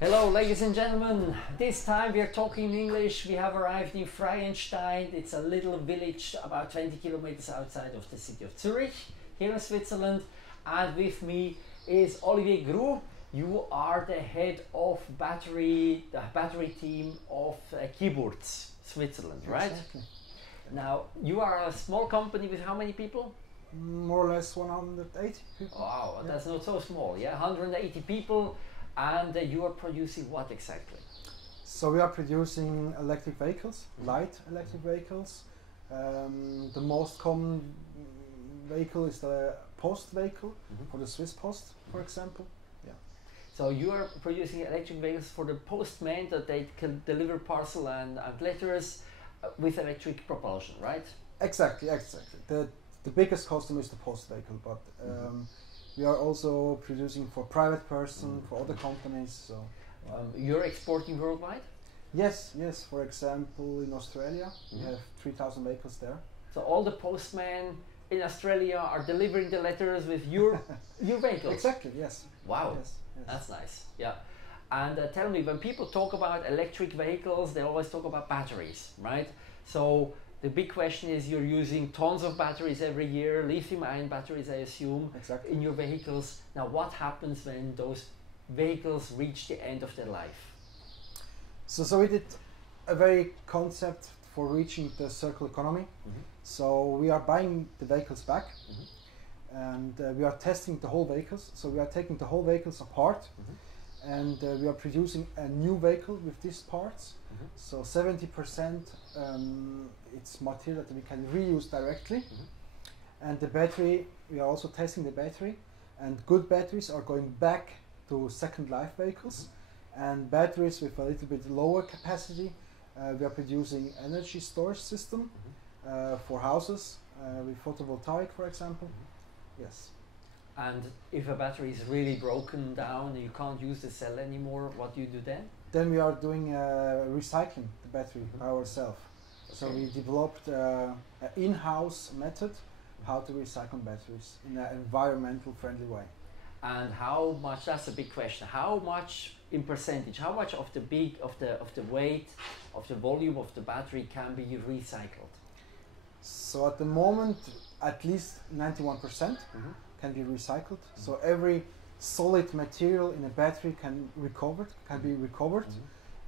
Hello, ladies and gentlemen. This time we are talking in English. We have arrived in Freienstein. It's a little village about 20 kilometers outside of the city of Zurich, here in Switzerland. And with me is Olivier Groux. You are the head of the battery team of Kyburz, Switzerland, right? Exactly. Now, you are a small company with how many people? More or less 180 people. Wow, Yeah. that's not so small, yeah? 180 people. And you are producing what exactly? So we are producing electric vehicles, light electric vehicles. The most common vehicle is the post vehicle for the Swiss Post, for example. Yeah. So you are producing electric vehicles for the postman that they can deliver parcel and letters with electric propulsion, right? Exactly. The biggest customer is the post vehicle, but we are also producing for private person, for other companies. So You're exporting worldwide? yes. For example, in Australia, we have 3,000 vehicles there. So all the postmen in Australia are delivering the letters with your vehicles? Exactly. Yes. Wow, Yes. that's nice. Yeah. And tell me, when people talk about electric vehicles, they always talk about batteries, right? So the big question is, you're using tons of batteries every year, lithium-ion batteries, I assume, Exactly. in your vehicles. Now, what happens when those vehicles reach the end of their life? So we did a very concept for reaching the circular economy. So we are buying the vehicles back, and we are testing the whole vehicles. So we are taking the whole vehicles apart, and we are producing a new vehicle with these parts. So 70% it's material that we can reuse directly, and the battery, we are also testing the battery, and good batteries are going back to second life vehicles, and batteries with a little bit lower capacity, we are producing energy storage system for houses with photovoltaic, for example. Yes. And if a battery is really broken down and you can't use the cell anymore, what do you do then? Then we are doing recycling the battery by ourselves. So we developed an in-house method how to recycle batteries in an environmental friendly way. And how much? That's a big question. How much in percentage? How much of the weight of the volume of the battery can be recycled? So at the moment, at least 91% can be recycled. So every solid material in a battery can be recovered,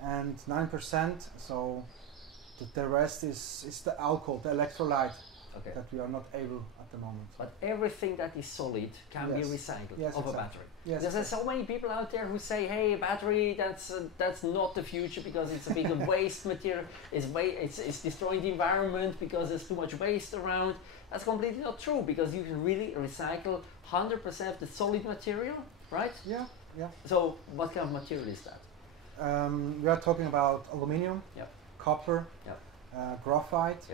and 9%. So the rest is the alcohol, the electrolyte, that we are not able at the moment. But everything that is solid can be recycled of a battery. Yes, There's so many people out there who say, "Hey, battery, that's not the future because it's a big waste material. It's destroying the environment because there's too much waste around." That's completely not true, because you can really recycle 100% of the solid material, right? Yeah. So what kind of material is that? We are talking about aluminium, copper, graphite,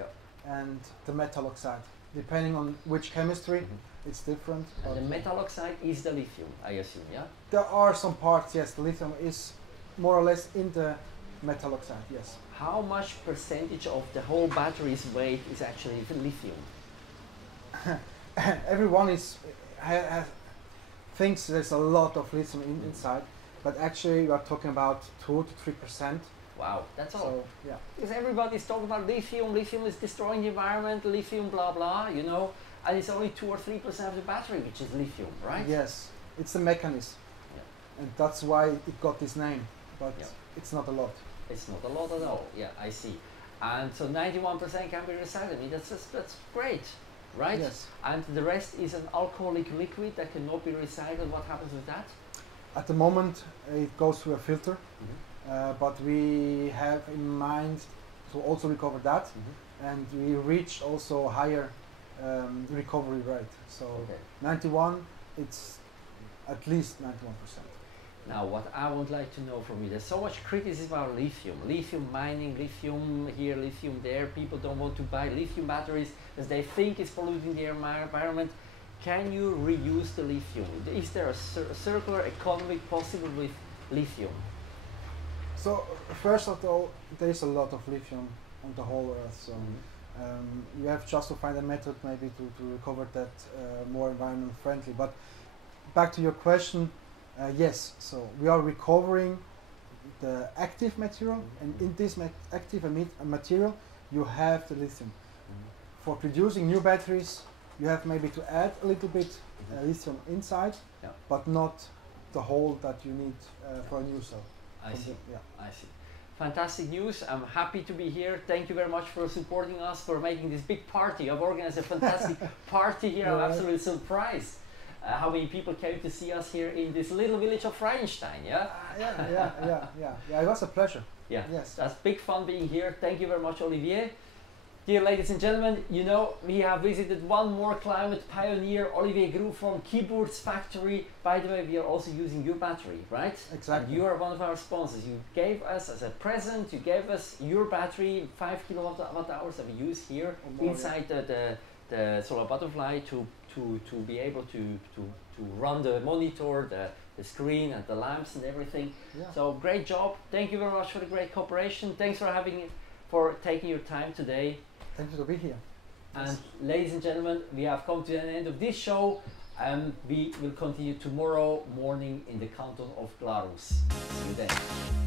and the metal oxide. Depending on which chemistry, it's different. And the metal oxide is the lithium, I assume, yeah? There are some parts, yes, the lithium is more or less in the metal oxide, yes. How much percentage of the whole battery's weight is actually the lithium? Everyone thinks there's a lot of lithium inside, but actually we are talking about 2 to 3%. Wow, that's all. So, yeah. Because everybody's talking about lithium, lithium is destroying the environment, lithium blah blah, you know, and it's only 2 or 3% of the battery which is lithium, right? Yes, it's the mechanism, and that's why it got this name, but it's not a lot. It's not a lot at all, yeah, I see. And so 91% can be recycled. I mean, that's great, right? Yes. And the rest is an alcoholic liquid that cannot be recycled. What happens with that? At the moment, it goes through a filter, but we have in mind to also recover that, and we reach also higher recovery rate. So 91, it's at least 91%. Now, what I would like to know from you, there's so much criticism about lithium mining, lithium here, lithium there. People don't want to buy lithium batteries as they think it's polluting the environment. Can you reuse the lithium? Is there a circular economy possible with lithium? So first of all, there is a lot of lithium on the whole earth. So you have just to find a method maybe to recover that more environment friendly. But back to your question, yes, so we are recovering the active material, and in this active material you have the lithium. For producing new batteries, you have maybe to add a little bit lithium inside, but not the whole that you need for a new cell. I see. I see. Fantastic news. I'm happy to be here. Thank you very much for supporting us, for making this big party. I've organized a fantastic party here. I'm absolutely surprised how many people came to see us here in this little village of Freienstein. Yeah, it was a pleasure. Yeah, yes. That's big fun being here. Thank you very much, Olivier. Dear ladies and gentlemen, you know, we have visited one more climate pioneer, Olivier Groux from Kyburz factory. By the way, we are also using your battery, right? Exactly. And you are one of our sponsors. You gave us as a present, you gave us your battery, 5 kilowatt hours that we use here inside the solar butterfly to be able to run the monitor, the screen and the lamps and everything. Yeah. So great job. Thank you very much for the great cooperation. Thanks for taking your time today. Thank you to be here. And ladies and gentlemen, we have come to the end of this show, and we will continue tomorrow morning in the canton of Glarus. See you then.